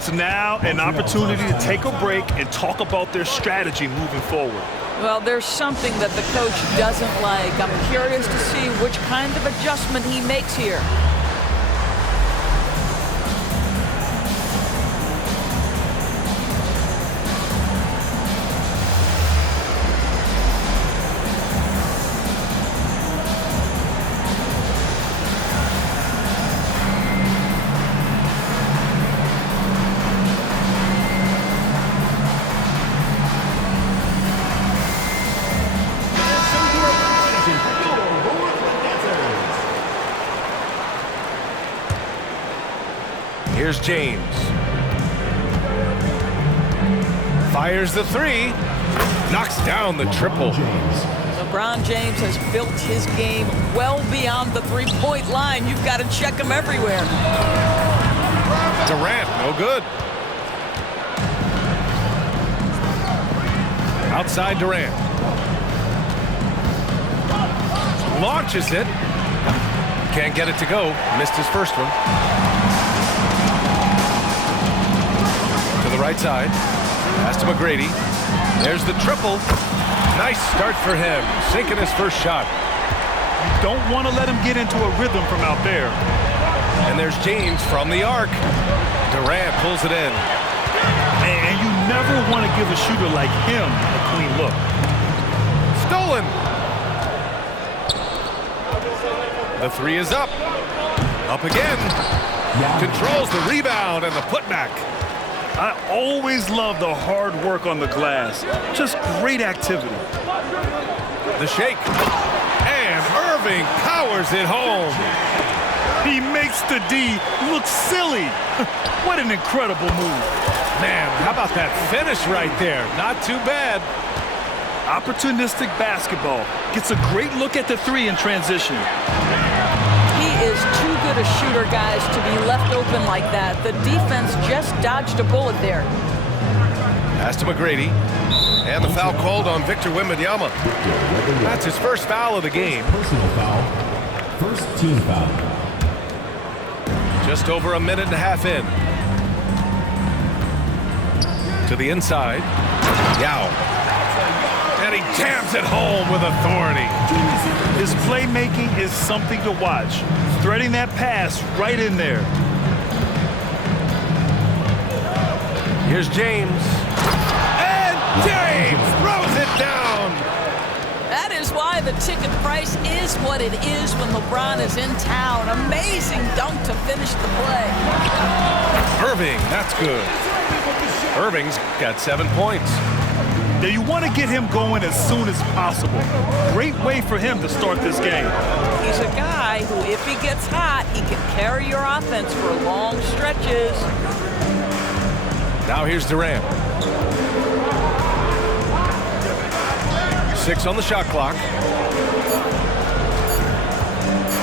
It's now an opportunity to take a break and talk about their strategy moving forward. Well, there's something that the coach doesn't like. I'm curious to see which kind of adjustment he makes here. Here's James. Fires the three. Knocks down the triple. LeBron James has built his game well beyond the three-point line. You've got to check him everywhere. Durant, no good. Outside Durant. Launches it. Can't get it to go. Missed his first one. To the right side. Pass to McGrady. There's the triple. Nice start for him. Sinking his first shot. You don't want to let him get into a rhythm from out there. And there's James from the arc. Durant pulls it in. And you never want to give a shooter like him a clean look. Stolen. The three is up. Up again. Controls the rebound and the putback. I always love the hard work on the glass. Just great activity. The shake. And Irving powers it home. He makes the D look silly. What an incredible move. Man, how about that finish right there? Not too bad. Opportunistic basketball. Gets a great look at the three in transition. He is too good a shooter, guys, to be left open like that. The defense just dodged a bullet there. Pass to McGrady. And the foul called on Victor Wembanyama. That's his first foul of the game. Personal foul. First team foul. Just over a minute and a half in. To the inside. Yao. And he jams it home with authority. His playmaking is something to watch. Threading that pass right in there. Here's James. And James throws it down. That is why the ticket price is what it is when LeBron is in town. Amazing dunk to finish the play. Irving, that's good. Irving's got 7 points. Now you want to get him going as soon as possible. Great way for him to start this game. He's a guy who, if he gets hot, he can carry your offense for long stretches. Now here's Durant. 6 on the shot clock.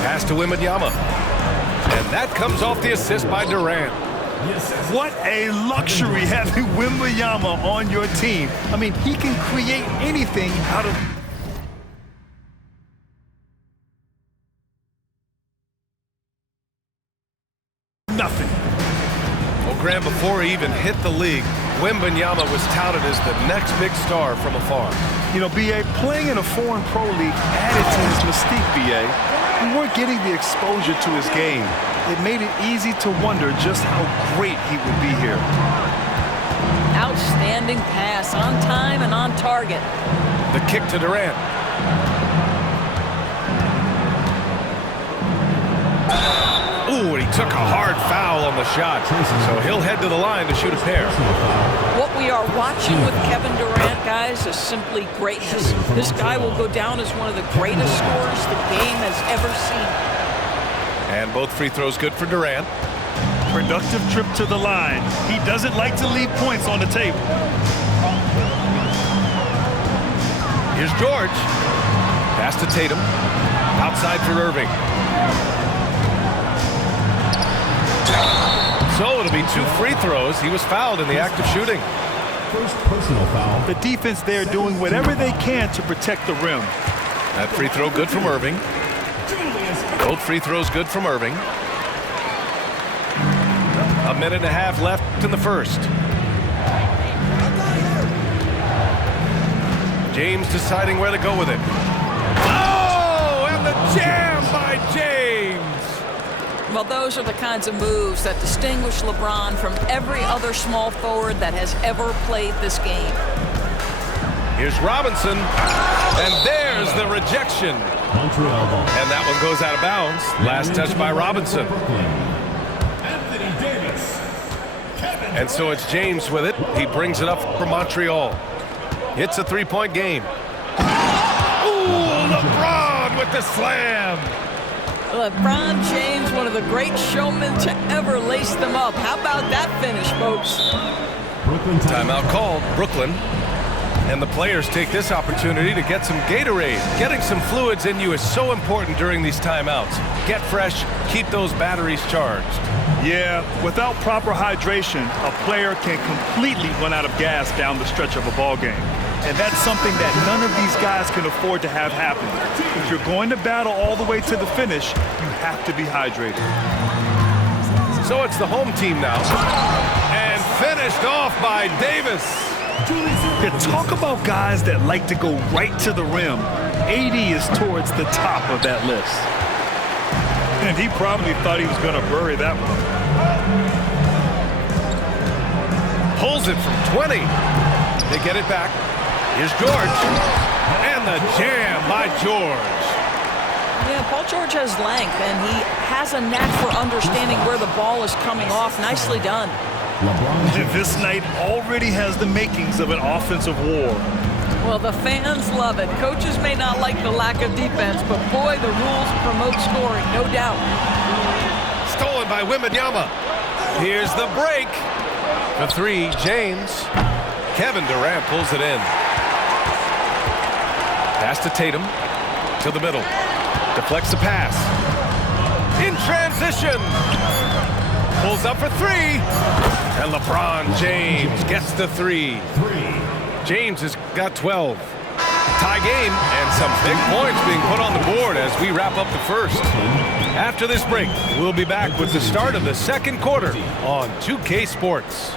Pass to Wembanyama. And that comes off the assist by Durant. What a luxury having Wembanyama on your team. I mean, he can create anything out of... nothing. Well, Graham, before he even hit the league, Wembanyama was touted as the next big star from afar. You know, B.A., playing in a foreign pro league added to his mystique, B.A. We weren't getting the exposure to his game. It made it easy to wonder just how great he would be here. Outstanding pass, on time and on target. The kick to Durant. Ooh, and he took a hard foul on the shot. So he'll head to the line to shoot a pair. What we are watching with Kevin Durant, guys, is simply greatness. This guy will go down as one of the greatest scorers the game has ever seen. And both free throws good for Durant. Productive trip to the line. He doesn't like to leave points on the table. Here's George. Pass to Tatum. Outside for Irving. So it'll be 2 free throws. He was fouled in the act of shooting. First personal foul. The defense there doing whatever they can to protect the rim. That free throw good from Irving. Both free throws good from Irving. A minute and a half left in the first. James deciding where to go with it. Oh, and the jam by James. Well, those are the kinds of moves that distinguish LeBron from every other small forward that has ever played this game. Here's Robinson, and there's the rejection. Montreal ball. And that one goes out of bounds. Last touch by Robinson. Anthony Davis. And so it's James with it. He brings it up for Montreal. It's a three-point game. Ooh, LeBron with the slam. LeBron James, one of the great showmen to ever lace them up. How about that finish, folks? Brooklyn Timeout called. Brooklyn. And the players take this opportunity to get some Gatorade. Getting some fluids in you is so important during these timeouts. Get fresh, keep those batteries charged. Yeah, without proper hydration, a player can completely run out of gas down the stretch of a ball game. And that's something that none of these guys can afford to have happen. If you're going to battle all the way to the finish, you have to be hydrated. So it's the home team now. And finished off by Davis. Yeah, talk about guys that like to go right to the rim. AD is towards the top of that list. And he probably thought he was going to bury that one. Pulls it from 20. They get it back. Here's George. And the jam by George. Yeah, Paul George has length, and he has a knack for understanding where the ball is coming off. Nicely done. LeBron. This night already has the makings of an offensive war. Well, the fans love it. Coaches may not like the lack of defense, but boy, the rules promote scoring, no doubt. Stolen by Wembanyama. Here's the break. For three, James. Kevin Durant pulls it in. Pass to Tatum. To the middle. Deflects the pass. In transition. Pulls up for three. And LeBron James gets the three. James has got 12. Tie game and some big points being put on the board as we wrap up the first. After this break, we'll be back with the start of the second quarter on 2K Sports.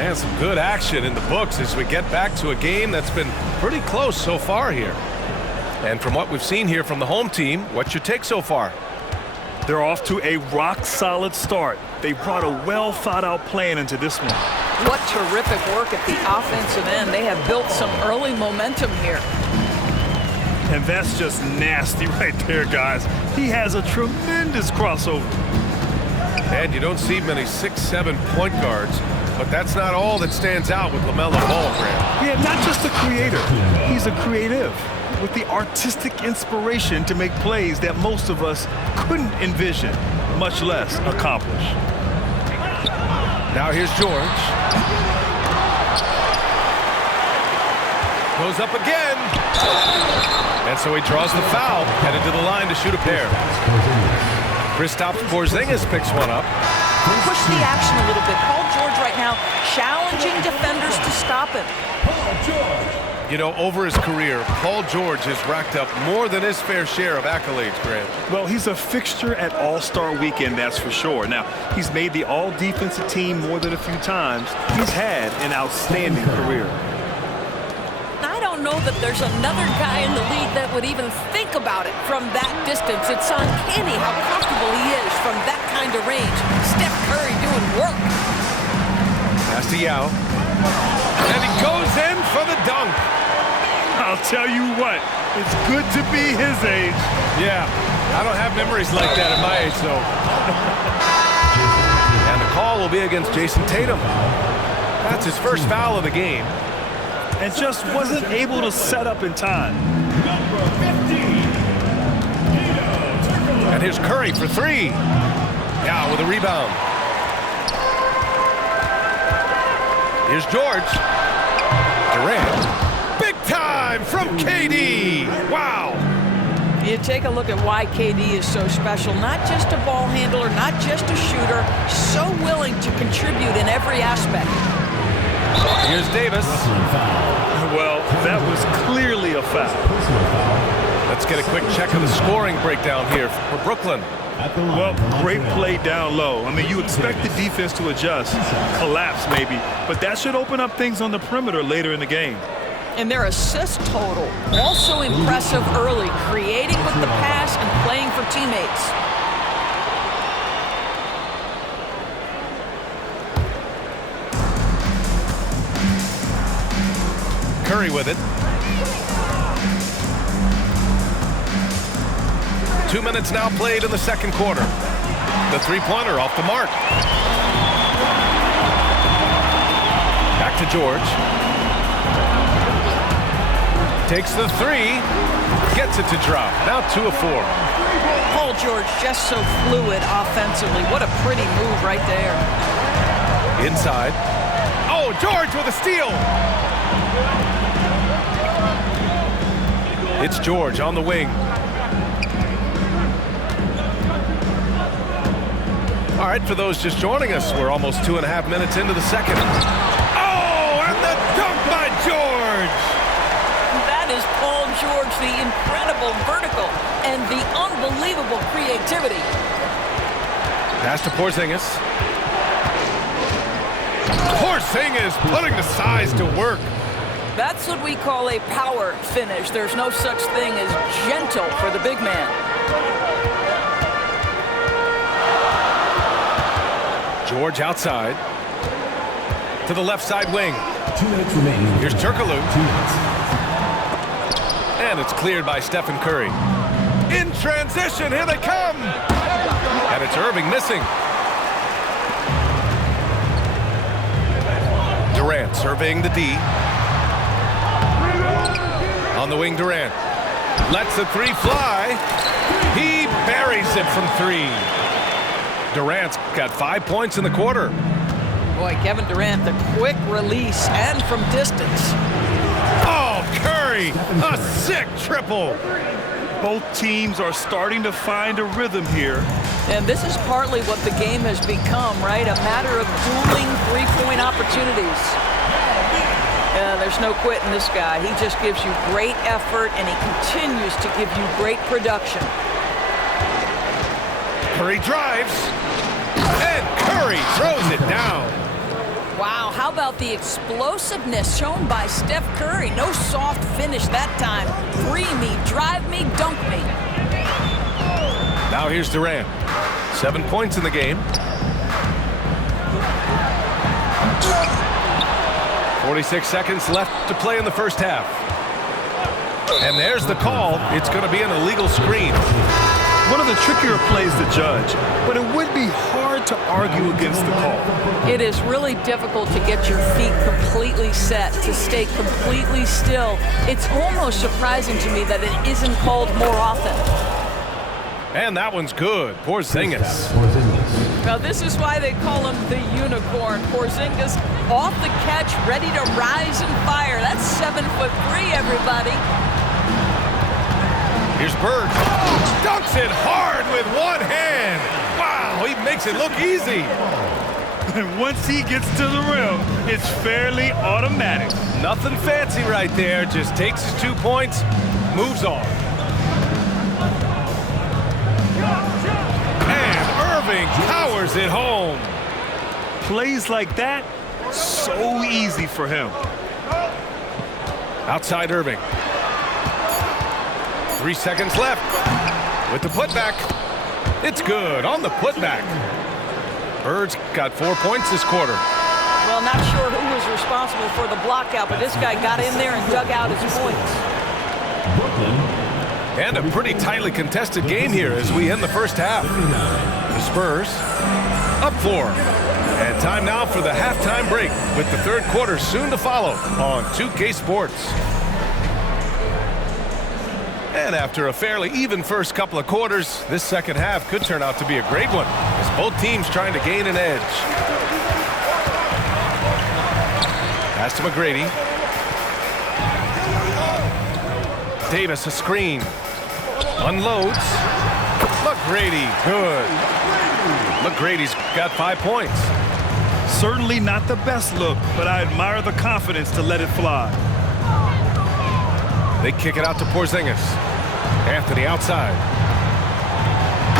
And some good action in the books as we get back to a game that's been pretty close so far here. And from what we've seen here from the home team, what's your take so far? They're off to a rock-solid start. They brought a well-thought-out plan into this one. What terrific work at the offensive end. They have built some early momentum here. And that's just nasty right there, guys. He has a tremendous crossover. And you don't see many 6'7" point guards, but that's not all that stands out with LaMelo Ball, Graham. Yeah, not just a creator. He's a creative with the artistic inspiration to make plays that most of us couldn't envision, much less accomplish. Now here's George. Goes up again. And so he draws the foul, headed to the line to shoot a pair. Kristaps Porzingis picks one up. Push the action a little bit. Paul George right now challenging defenders to stop him. You know, over his career, Paul George has racked up more than his fair share of accolades, Grant. Well, he's a fixture at All-Star Weekend, that's for sure. Now, he's made the All-Defensive Team more than a few times. He's had an outstanding career. I don't know that there's another guy in the league that would even think about it from that distance. It's uncanny how comfortable he is from that kind of range. Steph Curry doing work. Pass to Yao. And he goes in for the dunk. I'll tell you what, it's good to be his age. Yeah, I don't have memories like that at my age, though. And the call will be against Jason Tatum. That's his first foul of the game. And just wasn't able to set up in time. And here's Curry for three. Yao with a rebound. Here's George. Durant. Big time from KD. Wow. You take a look at why KD is so special. Not just a ball handler, not just a shooter. So willing to contribute in every aspect. Here's Davis. Well, that was clearly a foul. Let's get a quick check of the scoring breakdown here for Brooklyn. At the line, Well, for great Montreal, play down low. I mean, you expect the defense to adjust, collapse maybe, but that should open up things on the perimeter later in the game. And their assist total, also impressive early, creating with the pass and playing for teammates. Curry with it. 2 minutes now played in the second quarter. The three-pointer off the mark. Back to George. Takes the three. Gets it to drop. Now 2 of 4. Paul George just so fluid offensively. What a pretty move right there. Inside. Oh, George with a steal. It's George on the wing. All right, for those just joining us, we're almost 2.5 minutes into the second. Oh, and the dunk by George! That is Paul George, the incredible vertical and the unbelievable creativity. Pass to Porzingis. Porzingis putting the size to work. That's what we call a power finish. There's no such thing as gentle for the big man. George outside. To the left side wing. 2 minutes remaining. Here's Turkoglu. 2 minutes. And it's cleared by Stephen Curry. In transition, here they come! And it's Irving missing. Durant surveying the D. On the wing, Durant. Lets the three fly. He buries it from 3. Durant's got 5 points in the quarter. Boy, Kevin Durant, the quick release and from distance. Oh, Curry, a sick triple. Both teams are starting to find a rhythm here. And this is partly what the game has become, right? A matter of dueling three-point opportunities. There's no quitting this guy. He just gives you great effort, and he continues to give you great production. Curry drives, and Curry throws it down. Wow, how about the explosiveness shown by Steph Curry? No soft finish that time. Free me, drive me, dunk me. Now here's Durant. 7 points in the game. 46 seconds left to play in the first half. And there's the call. It's going to be an illegal screen. One of the trickier plays to judge, but it would be hard to argue against the call. It is really difficult to get your feet completely set, to stay completely still. It's almost surprising to me that it isn't called more often. And that one's good. Porzingis. Porzingis. Now this is why they call him the unicorn. Porzingis off the catch, ready to rise and fire. That's 7'3", everybody. Here's Bird. Dunks it hard with one hand. Wow, he makes it look easy. And once he gets to the rim, it's fairly automatic. Nothing fancy right there. Just takes his 2 points, moves on. And Irving powers it home. Plays like that, so easy for him. Outside Irving. 3 seconds left. With the putback. It's good on the putback. Bird's got 4 points this quarter. Well, not sure who was responsible for the blockout, but this guy got in there and dug out his points. Brooklyn. And a pretty tightly contested game here as we end the first half. The Spurs up 4. And time now for the halftime break with the third quarter soon to follow on 2K Sports. And after a fairly even first couple of quarters, this second half could turn out to be a great one as both teams trying to gain an edge. Pass to McGrady. Davis a screen. Unloads. McGrady, good. McGrady's got 5 points. Certainly not the best look, but I admire the confidence to let it fly. They kick it out to Porzingis. Anthony outside.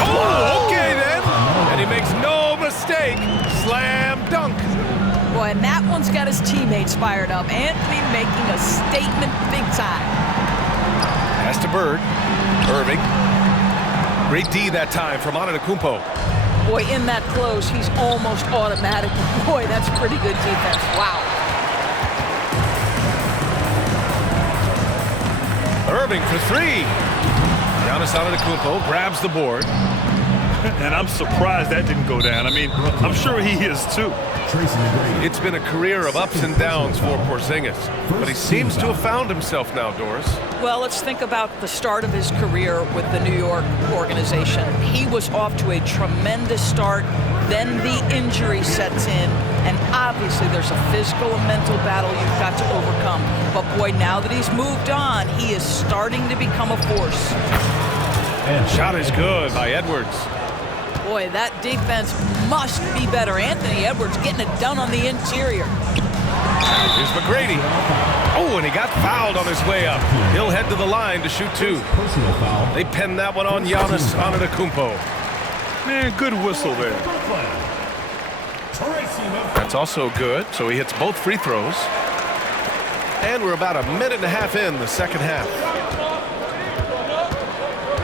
Oh, okay then. And he makes no mistake. Slam dunk. Boy, and that one's got his teammates fired up. Anthony making a statement big time. Pass to Bird. Irving. Great D that time from Antetokounmpo. Boy, in that close, he's almost automatic. Boy, that's pretty good defense. Wow. Irving for three. Giannis Antetokounmpo grabs the board. And I'm surprised that didn't go down. I mean, I'm sure he is too. Tracy McGrady. It's been a career of ups and downs for Porzingis, but he seems to have found himself now, Doris. Well, let's think about the start of his career with the New York organization. He was off to a tremendous start. Then the injury sets in, and obviously there's a physical and mental battle you've got to overcome. But boy, now that he's moved on, he is starting to become a force. Shot is good by Edwards. Boy, that defense must be better. Anthony Edwards getting it done on the interior. Here's McGrady. Oh, and he got fouled on his way up. He'll head to the line to shoot two. Personal foul. They pinned that one on Giannis Antetokounmpo. Man, good whistle there. Tracy McGrady. That's also good, so he hits both free throws. And we're about a minute and a half in the second half.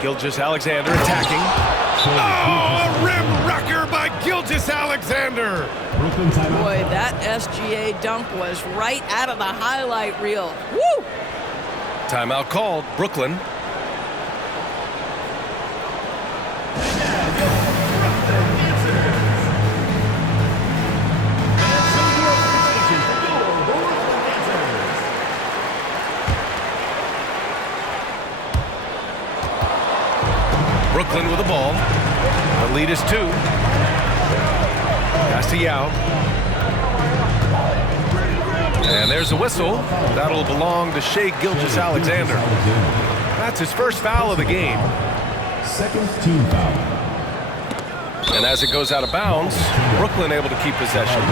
Gilgeous-Alexander attacking. Oh, a rim wrecker by Gilgeous-Alexander. Brooklyn timeout. Boy, that SGA dunk was right out of the highlight reel. Woo! Timeout called. Brooklyn. Brooklyn with the ball. The lead is 2. Pass to Yao. And there's a whistle. That'll belong to Shai Gilgeous-Alexander. That's his first foul of the game. Second team foul. And as it goes out of bounds, Brooklyn able to keep possession.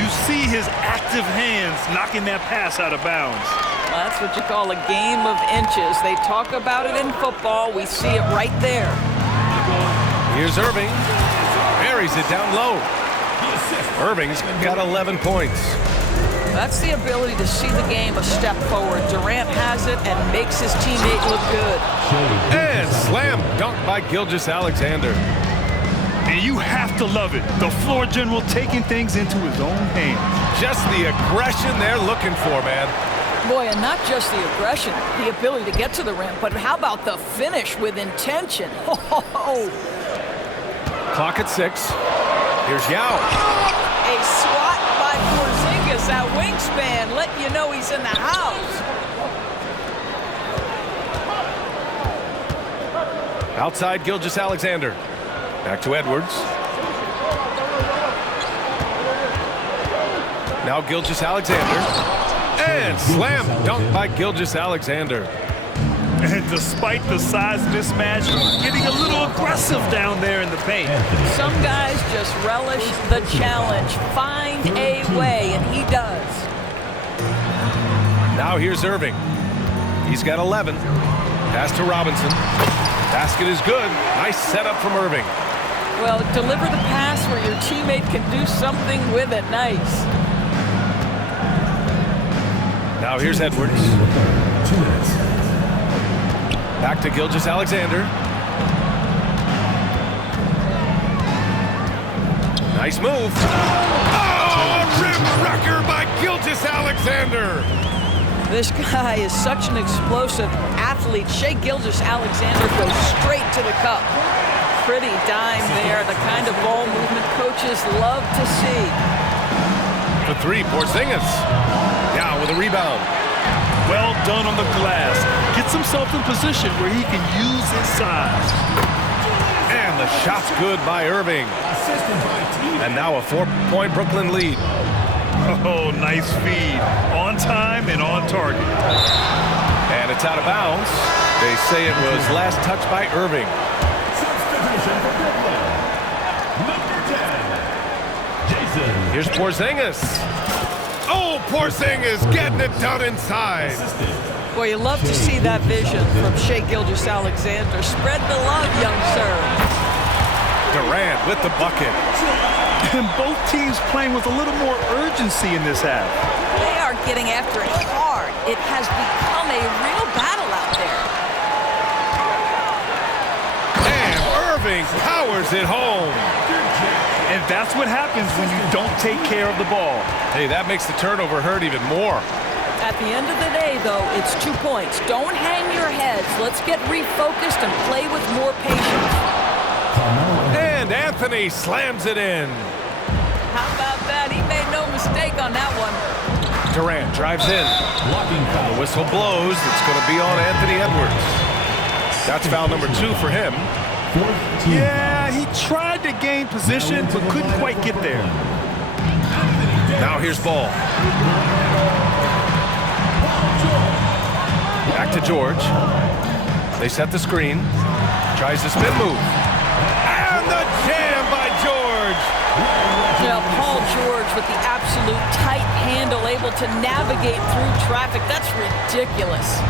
You see his active hands knocking that pass out of bounds. That's what you call a game of inches. They talk about it in football. We see it right there. Here's Irving. Buries it down low. Irving's got 11 points. That's the ability to see the game a step forward. Durant has it and makes his teammate look good. And slam dunk by Gilgeous-Alexander. And you have to love it. The floor general taking things into his own hands. Just the aggression they're looking for, man. Boy, and not just the aggression, the ability to get to the rim, but how about the finish with intention? Oh. Clock at 6. Here's Yao. A swat by Porzingis, that wingspan, letting you know he's in the house. Outside Gilgeous-Alexander. Back to Edwards. Now Gilgeous-Alexander. And slam dunk by Gilgeous-Alexander. And despite the size mismatch, getting a little aggressive down there in the paint. Some guys just relish the challenge, find a way, and he does. Now here's Irving. He's got 11. Pass to Robinson. Basket is good. Nice setup from Irving. Well, deliver the pass where your teammate can do something with it. Nice. Now here's Edwards. 2 minutes. Back to Gilgeous-Alexander. Nice move. Oh, a rim wrecker by Gilgeous-Alexander. This guy is such an explosive athlete. Shai Gilgeous-Alexander goes straight to the cup. Pretty dime there, the kind of ball movement coaches love to see. For 3, Porzingis. Now with a rebound. Well done on the glass. Gets himself in position where he can use his size. And the shot's good by Irving. Assisted by team. And now a 4-point Brooklyn lead. Oh, nice feed. On time and on target. And it's out of bounds. They say it was last touched by Irving. Substitution for Brooklyn. Number 10. Jason. Here's Porzingis. Oh, Porzingis getting it done inside. Assisted. Boy, you love to see that vision from Shai Gilgeous-Alexander. Spread the love, young sir. Durant with the bucket. And both teams playing with a little more urgency in this half. They are getting after it hard. It has become a real battle out there. And Irving powers it home. And that's what happens when you don't take care of the ball. Hey, that makes the turnover hurt even more. At the end of the day, though, it's 2 points. Don't hang your heads. Let's get refocused and play with more patience. And Anthony slams it in. How about that? He made no mistake on that one. Durant drives in. Blocking foul. The whistle blows. It's going to be on Anthony Edwards. That's foul number 2 for him. Fourth team Yeah, he tried to gain position, but couldn't quite get there. Now here's Ball. Back to George. They set the screen. Tries the spin move. And the jam by George. Now, Paul George with the absolute tight handle, able to navigate through traffic. That's ridiculous.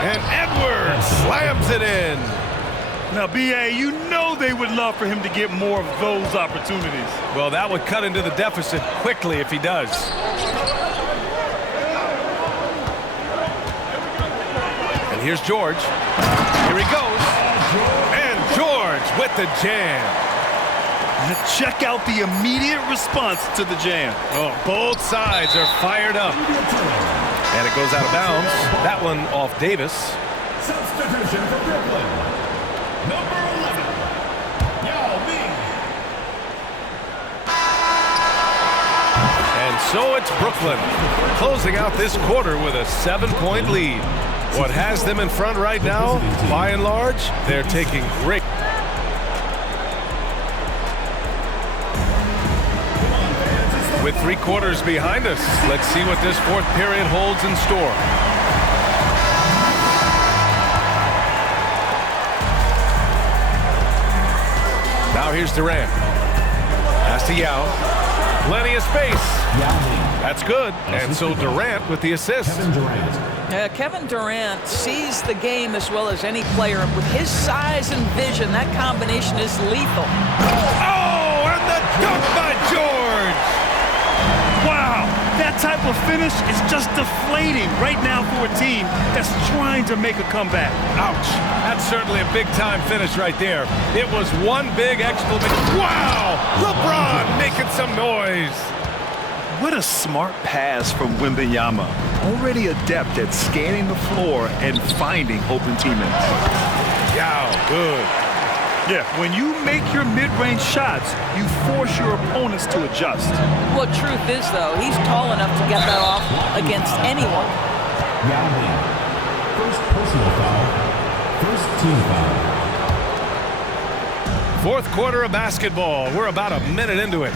And Edwards slams it in. Now, B.A., you know they would love for him to get more of those opportunities. Well, that would cut into the deficit quickly if he does. And here's George. Here he goes. And George with the jam. Check out the immediate response to the jam. Oh, both sides are fired up. And it goes out of bounds. That one off Davis. Substitution for Brooklyn. Number 11, Yao Ming. And so it's Brooklyn closing out this quarter with a 7-point lead. What has them in front right now, by and large, they're taking great. With 3 quarters behind us, let's see what this 4th period holds in store. Now here's Durant. Pass to Yao. Plenty of space. That's good. And so Durant with the assist. Kevin Durant. Kevin Durant sees the game as well as any player. With his size and vision, that combination is lethal. Oh, and the dunk by George. Wow, that type of finish is just deflating right now for a team that's trying to make a comeback. Ouch. That's certainly a big-time finish right there. It was one big exclamation. Wow! LeBron making some noise. What a smart pass from Wembanyama. Already adept at scanning the floor and finding open teammates. Wow, good. Yeah, when you make your mid-range shots, you force your opponents to adjust. Well, truth is, though, he's tall enough to get that off against anyone. Yao Ming. First personal foul. First team foul. 4th quarter of basketball. We're about a minute into it.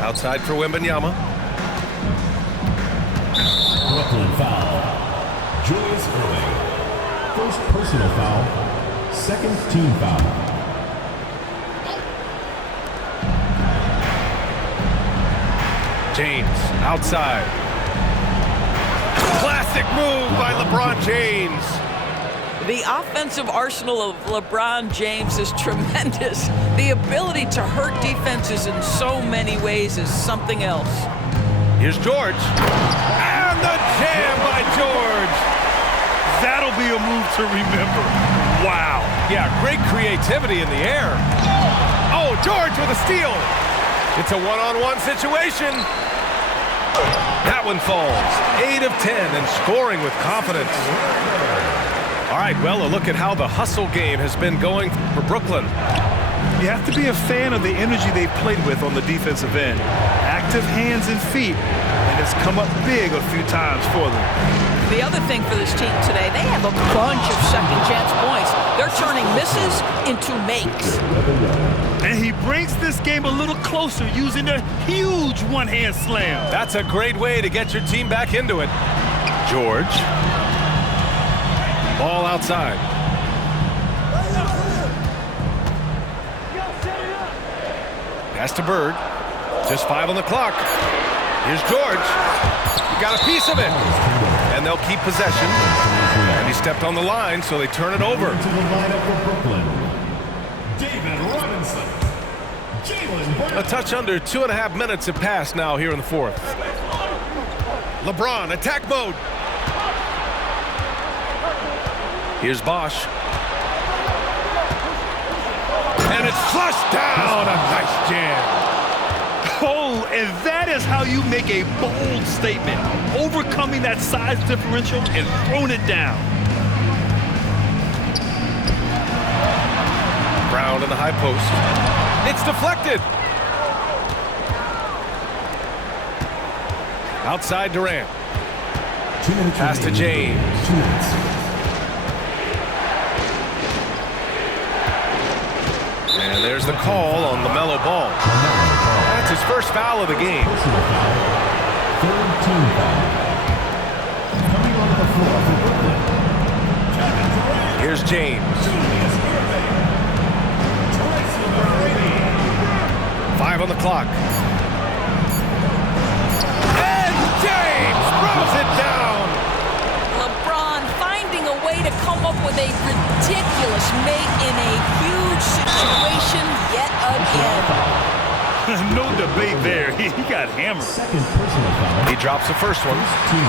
Outside for Wembanyama. Brooklyn foul. Julius Erving. First personal foul. Second team foul. James outside. Classic move by LeBron James. The offensive arsenal of LeBron James is tremendous. The ability to hurt defenses in so many ways is something else. Here's George. And the jam by George. That'll be a move to remember. Wow. Yeah, great creativity in the air. Oh, George with a steal. It's a one-on-one situation. That one falls. 8 of 10 and scoring with confidence. All right, well, a look at how the hustle game has been going for Brooklyn. You have to be a fan of the energy they've played with on the defensive end. Active hands and feet, and it's come up big a few times for them. The other thing for this team today, they have a bunch of second chance points. They're turning misses into makes. And he brings this game a little closer using a huge one-hand slam. That's a great way to get your team back into it. George. Ball outside. Pass to Bird. Just 5 on the clock. Here's George. got a piece of it. And they'll keep possession. And he stepped on the line, so they turn it over. To the lineup for Brooklyn, David Robinson. Jalen Brown. A touch under 2.5 minutes have passed now here in the fourth. LeBron, attack mode. Here's Bosch. And it's flushed down. A nice jam. Oh, and that is how you make a bold statement. Overcoming that size differential and throwing it down. Brown in the high post. It's deflected. Outside Durant. 2 minutes Pass to remaining. James. 2 minutes. And there's the call on LaMelo Ball. That's his first foul of the game. Personal foul. Third team foul. Coming onto the floor for Brooklyn, Kevin Durant. Here's James. Julius Irving. Tracy McGrady. 5 on the clock. And James throws it down. LeBron finding a way to come up with a ridiculous make in a huge situation yet again. No debate there. He got hammered. Second personal foul. He drops the first one,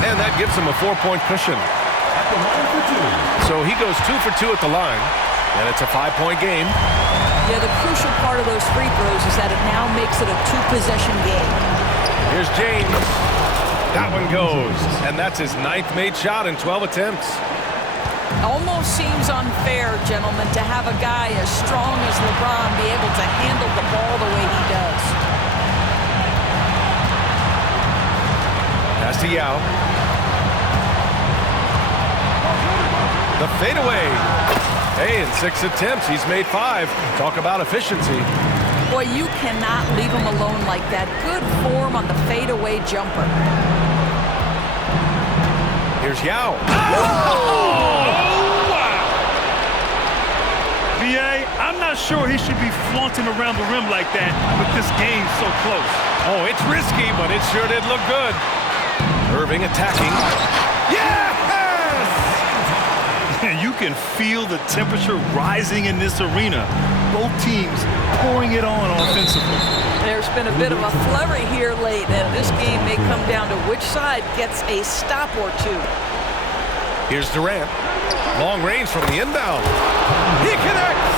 and that gives him a 4-point cushion. At the line for 2. So he goes 2 for 2 at the line, and it's a 5-point game. Yeah, the crucial part of those free throws is that it now makes it a 2-possession game. Here's James. That one goes, and that's his 9th made shot in 12 attempts. Almost seems unfair, gentlemen, to have a guy as strong as LeBron be able to handle the ball the way he does. Pass to Yao. The fadeaway. Hey, in 6 attempts, he's made 5. Talk about efficiency. Boy, you cannot leave him alone like that. Good form on the fadeaway jumper. Here's Yao. VA, I'm not sure he should be flaunting around the rim like that with this game so close. Oh, it's risky, but it sure did look good. Irving attacking. Yes! And you can feel the temperature rising in this arena. Both teams pouring it on offensively. There's been a bit of a flurry here late, and this game may come down to which side gets a stop or two. Here's Durant. Long range from the inbound. He connects!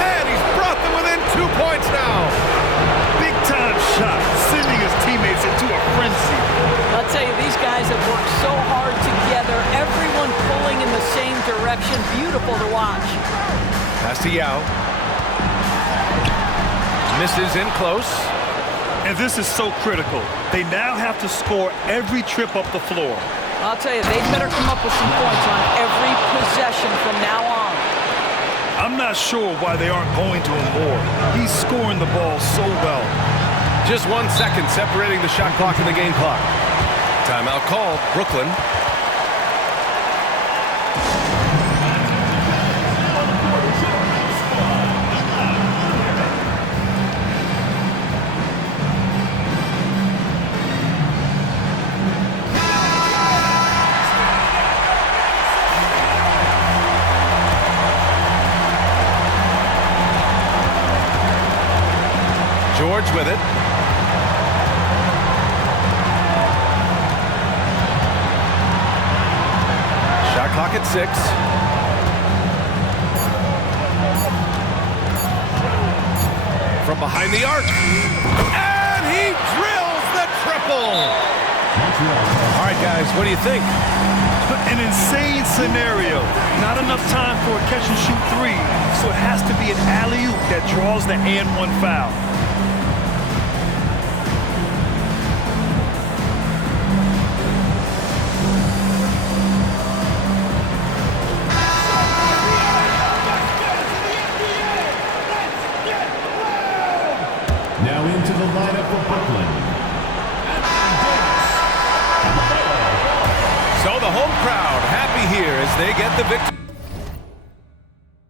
And he's brought them within 2 points now. Big time shot, sending his teammates into a frenzy. I'll tell you, these guys have worked so hard together, everyone pulling in the same direction. Beautiful to watch. Pass to Yao. Misses in close. And this is so critical. They now have to score every trip up the floor. I'll tell you, they better come up with some points on every possession from now on. I'm not sure why they aren't going to him more. He's scoring the ball so well. Just 1 second separating the shot clock and the game clock. Timeout called, Brooklyn. George with it. Shot clock at 6. From behind the arc. And he drills the triple. All right, guys, what do you think? An insane scenario. Not enough time for a catch-and-shoot 3, so it has to be an alley-oop that draws the and-1 foul. Now into the lineup for Brooklyn. So the home crowd happy here as they get the victory.